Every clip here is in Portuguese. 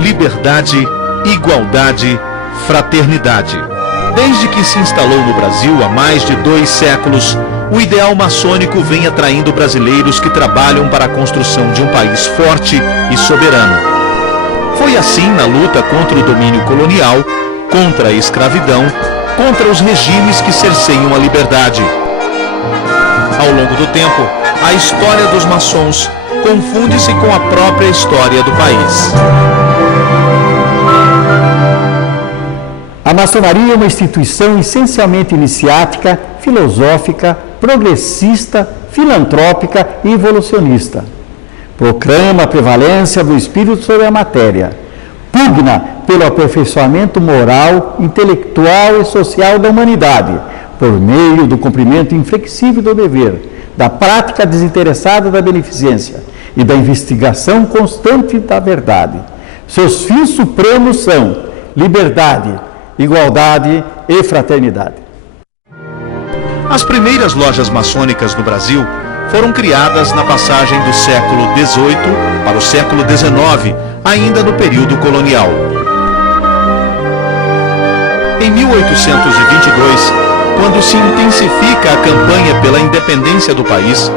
Liberdade, igualdade, fraternidade. Desde que se instalou no Brasil há mais de 2 séculos, o ideal maçônico vem atraindo brasileiros que trabalham para a construção de um país forte e soberano. Foi assim na luta contra o domínio colonial, contra a escravidão, contra os regimes que cerceiam a liberdade. Ao longo do tempo, a história dos maçons confunde-se com a própria história do país. A maçonaria é uma instituição essencialmente iniciática, filosófica, progressista, filantrópica e evolucionista. Proclama a prevalência do espírito sobre a matéria. Pugna pelo aperfeiçoamento moral, intelectual e social da humanidade, por meio do cumprimento inflexível do dever, da prática desinteressada da beneficência e da investigação constante da verdade. Seus fins supremos são liberdade, igualdade e fraternidade. As primeiras lojas maçônicas no Brasil foram criadas na passagem do século XVIII para o século XIX, ainda no período colonial. Em 1822, quando se intensifica a campanha pela independência do país,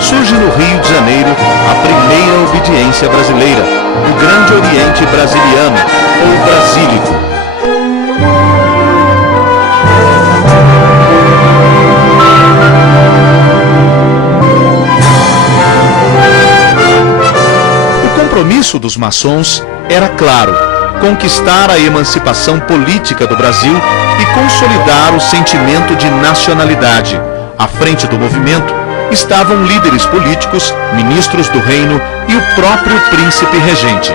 surge no Rio de Janeiro a primeira obediência brasileira, o Grande Oriente Brasiliano, ou Brasílico. O compromisso dos maçons era claro: conquistar a emancipação política do Brasil e consolidar o sentimento de nacionalidade. À frente do movimento estavam líderes políticos, ministros do reino e o próprio príncipe regente.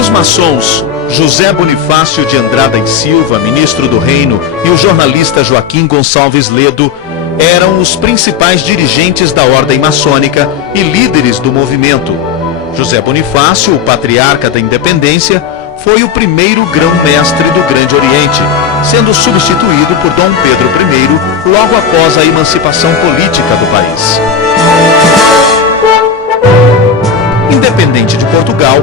Os maçons José Bonifácio de Andrada e Silva, ministro do reino, e o jornalista Joaquim Gonçalves Ledo eram os principais dirigentes da ordem maçônica e líderes do movimento. José Bonifácio, o patriarca da independência, foi o primeiro grão-mestre do Grande Oriente, sendo substituído por Dom Pedro I logo após a emancipação política do país. Independente de Portugal,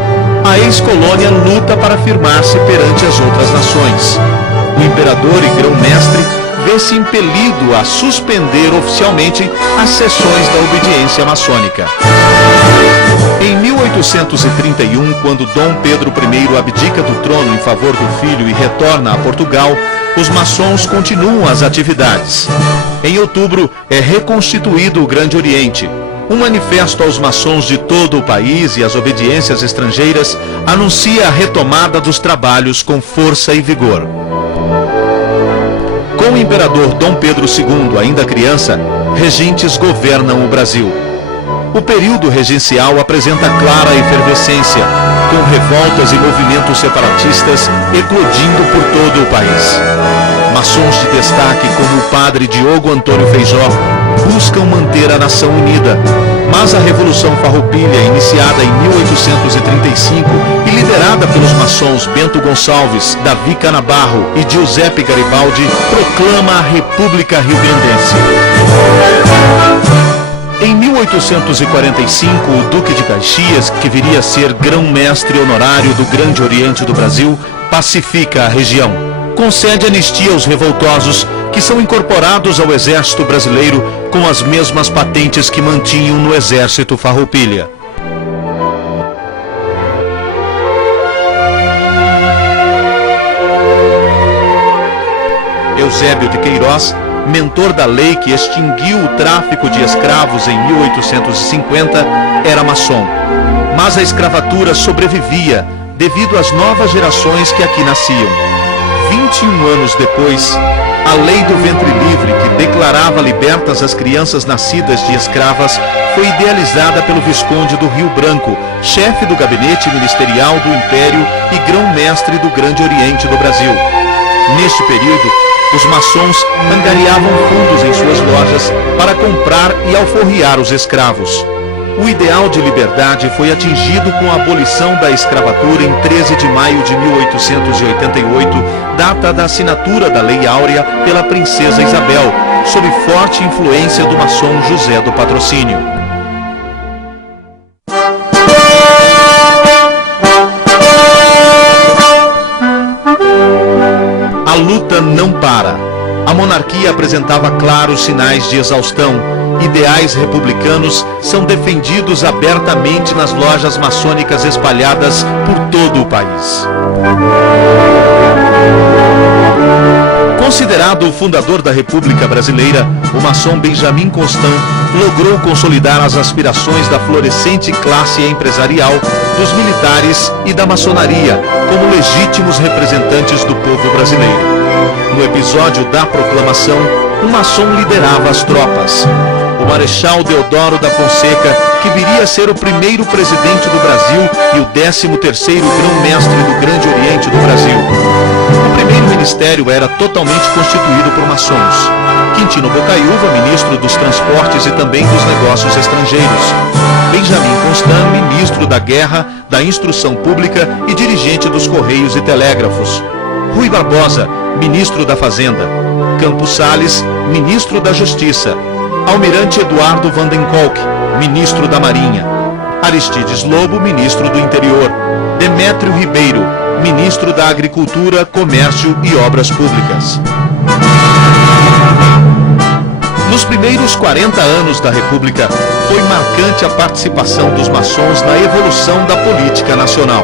a ex-colônia luta para afirmar-se perante as outras nações. O imperador e grão-mestre vê-se impelido a suspender oficialmente as sessões da obediência maçônica. Em 1831, quando Dom Pedro I abdica do trono em favor do filho e retorna a Portugal, os maçons continuam as atividades. Em outubro, é reconstituído o Grande Oriente. Um manifesto aos maçons de todo o país e às obediências estrangeiras anuncia a retomada dos trabalhos com força e vigor. Com o imperador Dom Pedro II ainda criança, regentes governam o Brasil. O período regencial apresenta clara efervescência, com revoltas e movimentos separatistas eclodindo por todo o país. Maçons de destaque como o padre Diogo Antônio Feijó buscam manter a nação unida, mas a Revolução Farroupilha, iniciada em 1835 e liderada pelos maçons Bento Gonçalves, Davi Canabarro e Giuseppe Garibaldi, proclama a República Rio-Grandense. Em 1845, o Duque de Caxias, que viria a ser grão-mestre honorário do Grande Oriente do Brasil, pacifica a região. Concede anistia aos revoltosos, que são incorporados ao Exército Brasileiro com as mesmas patentes que mantinham no Exército Farroupilha. Eusébio de Queiroz, mentor da lei que extinguiu o tráfico de escravos em 1850, era maçom. Mas a escravatura sobrevivia devido às novas gerações que aqui nasciam. 21 anos depois, a lei do ventre livre, que declarava libertas as crianças nascidas de escravas, foi idealizada pelo Visconde do Rio Branco, chefe do gabinete ministerial do Império e grão-mestre do Grande Oriente do Brasil. Neste período, os maçons angariavam fundos em suas lojas para comprar e alforriar os escravos. O ideal de liberdade foi atingido com a abolição da escravatura em 13 de maio de 1888, data da assinatura da Lei Áurea pela princesa Isabel, sob forte influência do maçom José do Patrocínio. A luta não para. A monarquia apresentava claros sinais de exaustão. Ideais republicanos são defendidos abertamente nas lojas maçônicas espalhadas por todo o país. Considerado o fundador da República Brasileira, o maçom Benjamin Constant logrou consolidar as aspirações da florescente classe empresarial, dos militares e da maçonaria como legítimos representantes do povo brasileiro. No episódio da proclamação, um maçom liderava as tropas. O Marechal Deodoro da Fonseca, que viria a ser o primeiro presidente do Brasil e o 13º grão-mestre do Grande Oriente do Brasil. O primeiro ministério era totalmente constituído por maçons. Quintino Bocaiúva, ministro dos Transportes e também dos Negócios Estrangeiros. Benjamin Constant, ministro da Guerra, da Instrução Pública e dirigente dos Correios e Telégrafos. Rui Barbosa, ministro da Fazenda. Campos Salles, ministro da Justiça. Almirante Eduardo Vandenkolk, ministro da Marinha. Aristides Lobo, ministro do Interior. Demétrio Ribeiro, ministro da Agricultura, Comércio e Obras Públicas. Nos primeiros 40 anos da República, foi marcante a participação dos maçons na evolução da política nacional.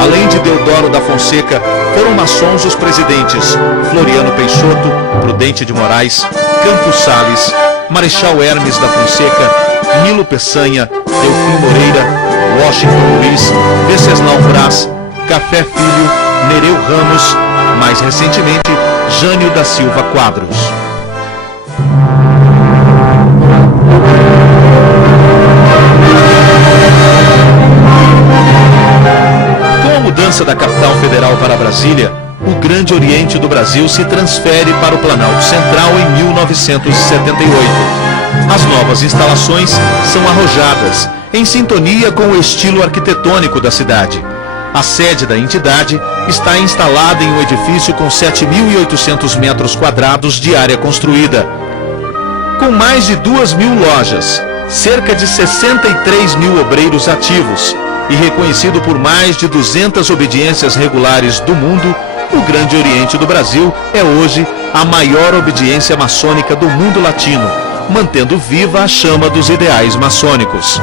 Além de Deodoro da Fonseca, foram maçons os presidentes Floriano Peixoto, Prudente de Moraes, Campos Salles, Marechal Hermes da Fonseca, Nilo Peçanha, Delfim Moreira, Washington Luiz, Venceslau Braz, Café Filho, Nereu Ramos, mais recentemente, Jânio da Silva Quadros. Com a mudança da capital federal para Brasília, o Grande Oriente do Brasil se transfere para o Planalto Central em 1978. As novas instalações são arrojadas, em sintonia com o estilo arquitetônico da cidade. A sede da entidade está instalada em um edifício com 7.800 metros quadrados de área construída. Com mais de 2.000 lojas, cerca de 63 mil obreiros ativos e reconhecido por mais de 200 obediências regulares do mundo, o Grande Oriente do Brasil é hoje a maior obediência maçônica do mundo latino, mantendo viva a chama dos ideais maçônicos.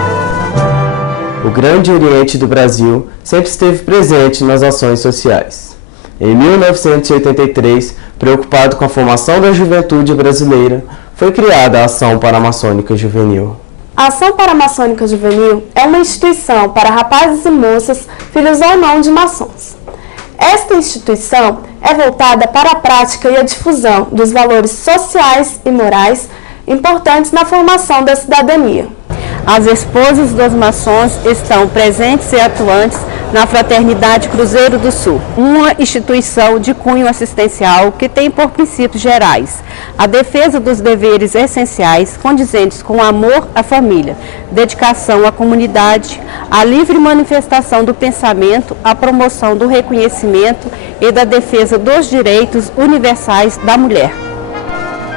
O Grande Oriente do Brasil sempre esteve presente nas ações sociais. Em 1983, preocupado com a formação da juventude brasileira, foi criada a Ação Paramaçônica Juvenil. A Ação Paramaçônica Juvenil é uma instituição para rapazes e moças, filhos ou não de maçons. Esta instituição é voltada para a prática e a difusão dos valores sociais e morais importantes na formação da cidadania. As esposas dos maçons estão presentes e atuantes na Fraternidade Cruzeiro do Sul, uma instituição de cunho assistencial que tem por princípios gerais a defesa dos deveres essenciais condizentes com o amor à família, dedicação à comunidade, a livre manifestação do pensamento, a promoção do reconhecimento e da defesa dos direitos universais da mulher.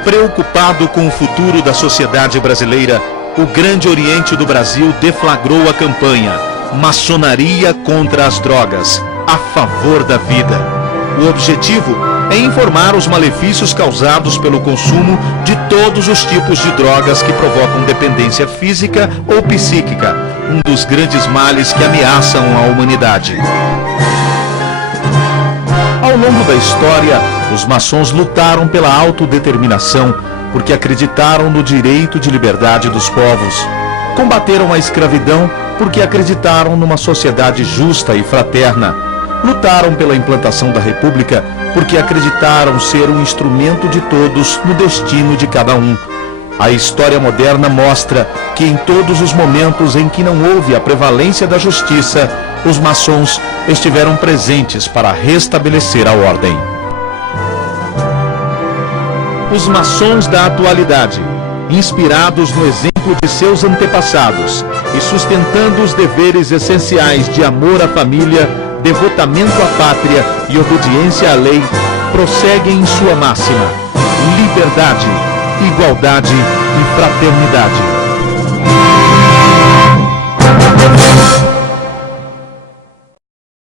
Preocupado com o futuro da sociedade brasileira, o Grande Oriente do Brasil deflagrou a campanha Maçonaria contra as Drogas, a favor da vida. O objetivo é informar os malefícios causados pelo consumo de todos os tipos de drogas que provocam dependência física ou psíquica, um dos grandes males que ameaçam a humanidade. Ao longo da história, os maçons lutaram pela autodeterminação porque acreditaram no direito de liberdade dos povos. Combateram a escravidão porque acreditaram numa sociedade justa e fraterna. Lutaram pela implantação da República porque acreditaram ser um instrumento de todos no destino de cada um. A história moderna mostra que em todos os momentos em que não houve a prevalência da justiça, os maçons estiveram presentes para restabelecer a ordem. Os maçons da atualidade, inspirados no exemplo de seus antepassados e sustentando os deveres essenciais de amor à família, devotamento à pátria e obediência à lei, prosseguem em sua máxima: liberdade, igualdade e fraternidade.